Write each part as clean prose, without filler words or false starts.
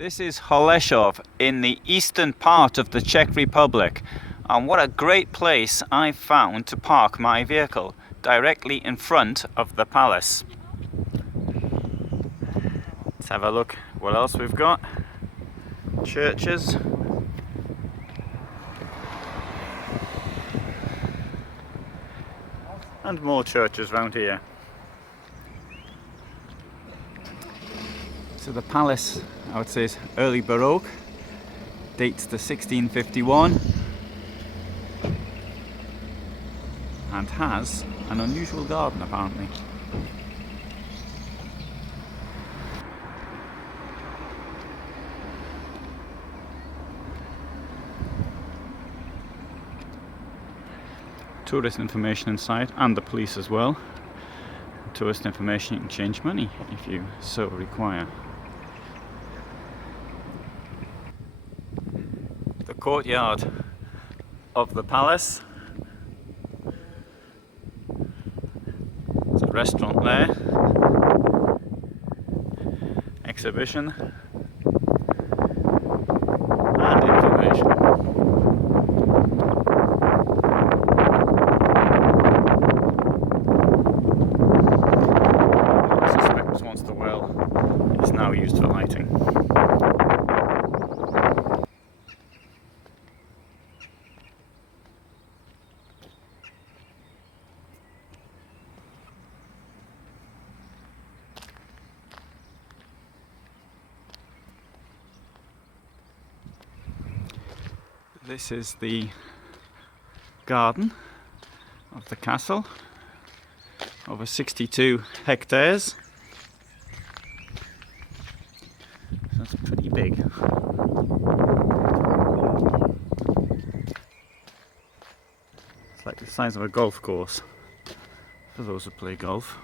This is Holešov in the eastern part of the Czech Republic, and what a great place I've found to park my vehicle, directly in front of the palace. Let's have a look what else we've got. Churches. And more churches around here. So the palace, I would say, is early Baroque, dates to 1651, and has an unusual garden apparently. Tourist information inside, and the police as well. Tourist information, you can change money if you so require. The courtyard of the palace. There's a restaurant there. Exhibition. And information. I suspect was once the well. It's now used for lighting. This is the garden of the castle, over 62 hectares. So that's pretty big. It's like the size of a golf course for those who play golf.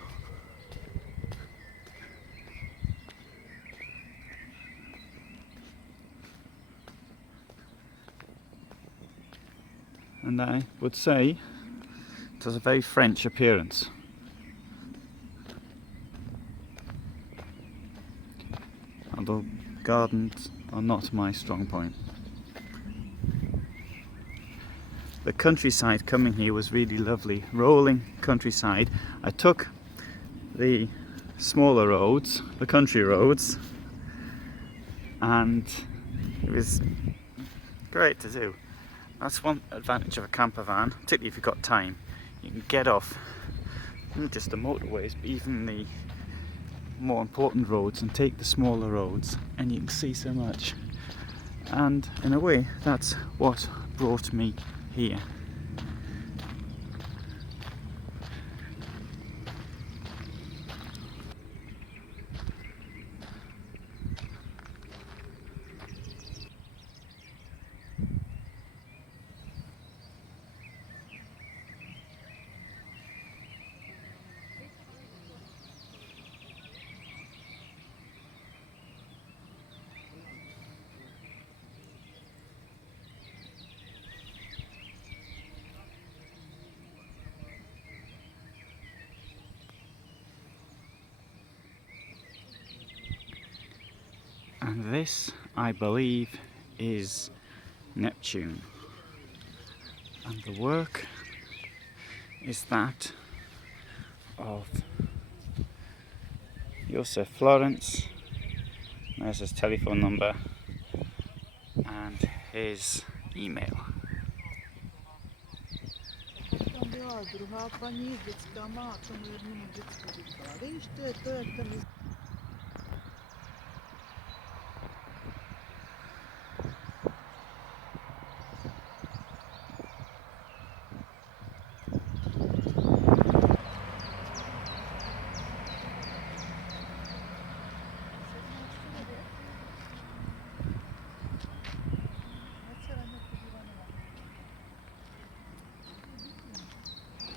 And I would say it has a very French appearance. Although gardens are not my strong point. The countryside coming here was really lovely, rolling countryside. I took the smaller roads, the country roads, and it was great to do. That's one advantage of a camper van, particularly if you've got time. You can get off not just the motorways, but even the more important roads, and take the smaller roads, and you can see so much. And in a way, that's what brought me here. And this, I believe, is Neptune. And the work is that of Joseph Florence. There's his telephone number and his email.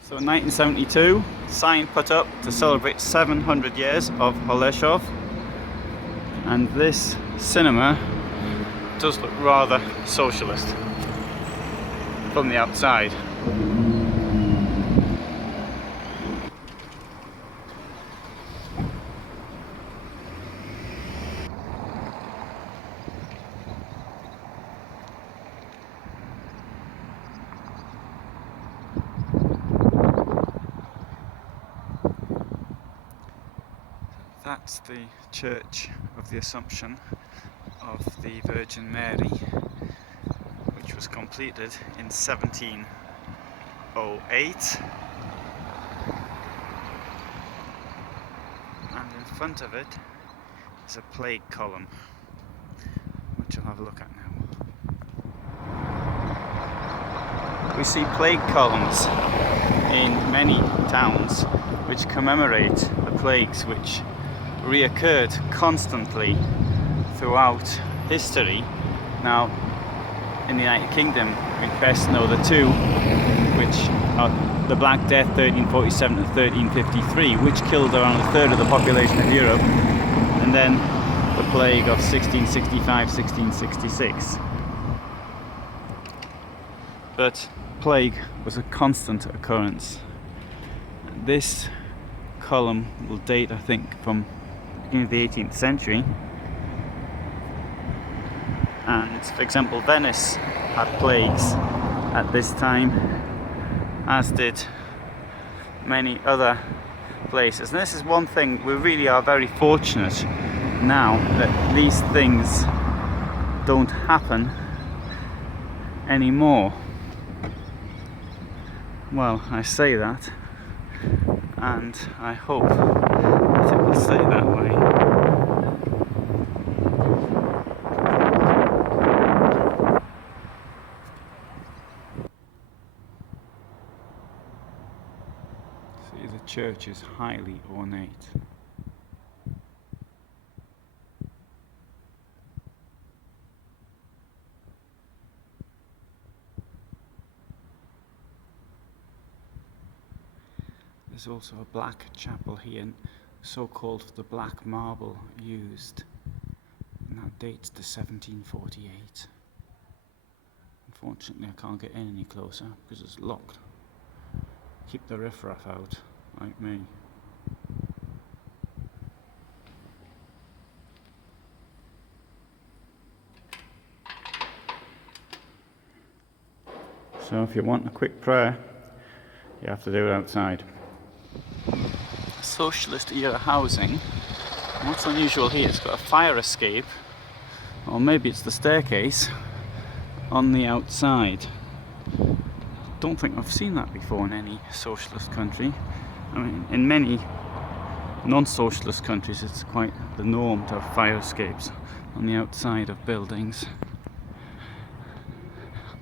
So in 1972, sign put up to celebrate 700 years of Holešov, and this cinema does look rather socialist from the outside. That's the Church of the Assumption of the Virgin Mary, which was completed in 1708. And in front of it is a plague column, which I'll have a look at now. We see plague columns in many towns which commemorate the plagues which reoccurred constantly throughout history. Now, in the United Kingdom, we best know the two, which are the Black Death 1347 and 1353, which killed around a third of the population of Europe, and then the plague of 1665-1666. But plague was a constant occurrence. This column will date, I think, from the beginning of the 18th century. And for example, Venice had plagues at this time, as did many other places. And this is one thing, we really are very fortunate now that these things don't happen anymore. Well, I say that, and I hope that it will stay that way. See, the church is highly ornate. There's also a black chapel here, so called the black marble used, and that dates to 1748. Unfortunately, I can't get in any closer because it's locked. Keep the riffraff out, like me. So if you want a quick prayer, you have to do it outside. Socialist era housing. What's unusual here, it's got a fire escape, or maybe it's the staircase, on the outside. Don't think I've seen that before in any socialist country. I mean, in many non-socialist countries it's quite the norm to have fire escapes on the outside of buildings.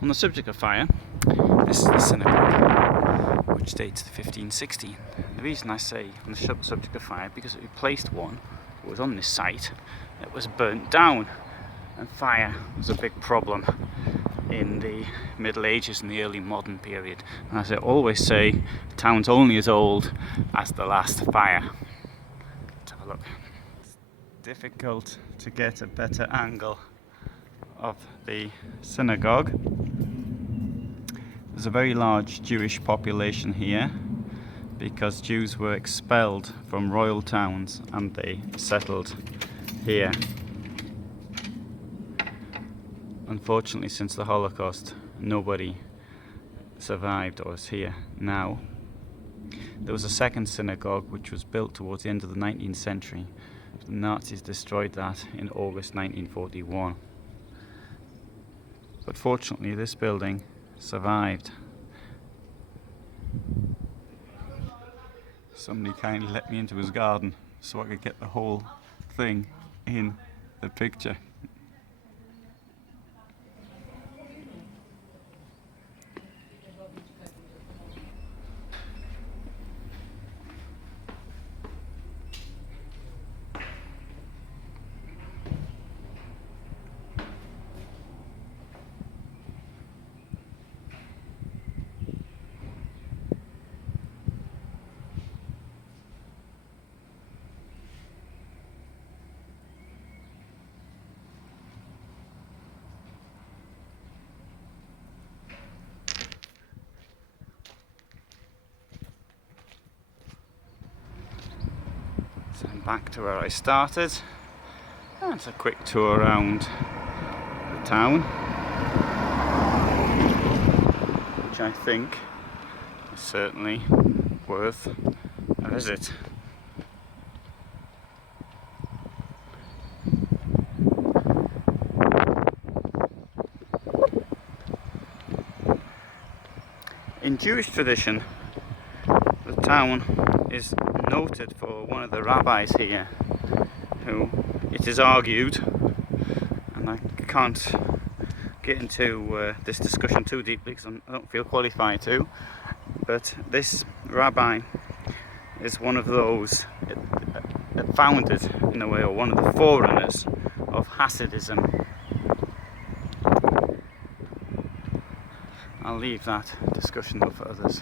On the subject of fire, this is the synagogue, which dates to 1560. The reason I say on the subject of fire, because it replaced one that was on this site that was burnt down, and fire was a big problem in the Middle Ages and the early modern period. And as I always say, the town's only as old as the last fire. Let's have a look. It's difficult to get a better angle of the synagogue. There's a very large Jewish population here because Jews were expelled from royal towns and they settled here. Unfortunately, since the Holocaust, nobody survived or is here now. There was a second synagogue which was built towards the end of the 19th century. The Nazis destroyed that in August 1941. But fortunately, this building survived. Somebody kindly let me into his garden so I could get the whole thing in the picture. So I'm back to where I started. That's a quick tour around the town, which I think is certainly worth a visit. In Jewish tradition, the town is noted for one of the rabbis here, who, it is argued, and I can't get into this discussion too deeply because I don't feel qualified to, but this rabbi is one of those founded, in a way, or one of the forerunners of Hasidism. I'll leave that discussion though for others.